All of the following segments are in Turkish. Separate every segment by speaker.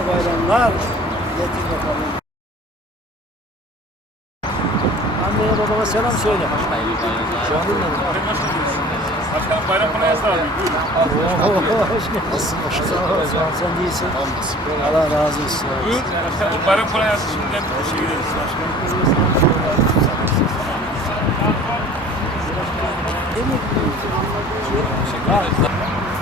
Speaker 1: hayırlı bayramlar. Getir bakalım. Anneye babama selam söyle.
Speaker 2: Hayırlı bayramlar.
Speaker 1: Canım benim.
Speaker 3: Başkanım bayram kolay gelsin abi.
Speaker 1: Buyurun. Hoş geldin.
Speaker 4: Nasılsın? Hoş
Speaker 1: Sağ ol. Sağ ol. Sen değilsin.
Speaker 4: Olmasın.
Speaker 1: Allah razı olsun.
Speaker 3: Buyur. Başkanım bayram kolay gelsin. Şimdiden teşekkür ederiz başkanım.
Speaker 1: Değil mi?
Speaker 2: Teşekkür ederiz.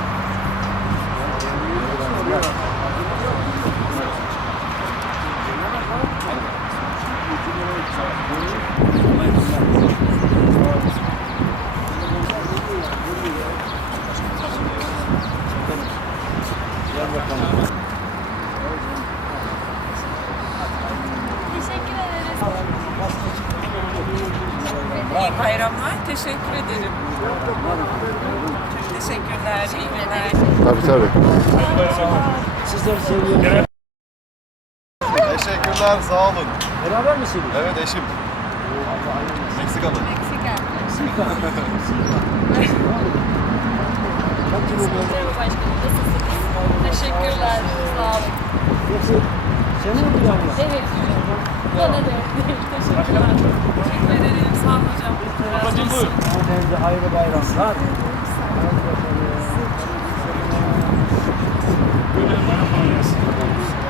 Speaker 1: Gel bakalım.
Speaker 5: Teşekkür ederiz.
Speaker 6: İyi bayramlar. Teşekkür ederim. Çok teşekkürler. İyi günler.
Speaker 4: Tabii tabii.
Speaker 1: Sizleri seviyorum.
Speaker 4: Teşekkürler, sağ olun.
Speaker 1: Beraber misiniz?
Speaker 4: Evet eşim. Meksikalı.
Speaker 5: Meksika.
Speaker 1: Sika. Kaç yıl oldu?
Speaker 5: Merhaba başkanım. Nasılsınız? Teşekkürler. Sağ olun.
Speaker 1: Yoksa senin mi planlar?
Speaker 5: Evet. Bana da. Teşekkürler.
Speaker 6: Teşekkür ederim. Sağ olun hocam.
Speaker 3: Ablacığım buyur.
Speaker 1: Hanımefendi hayırlı bayramlar. Hadi bakalım.
Speaker 3: Buyurun bayram kolay gelsin.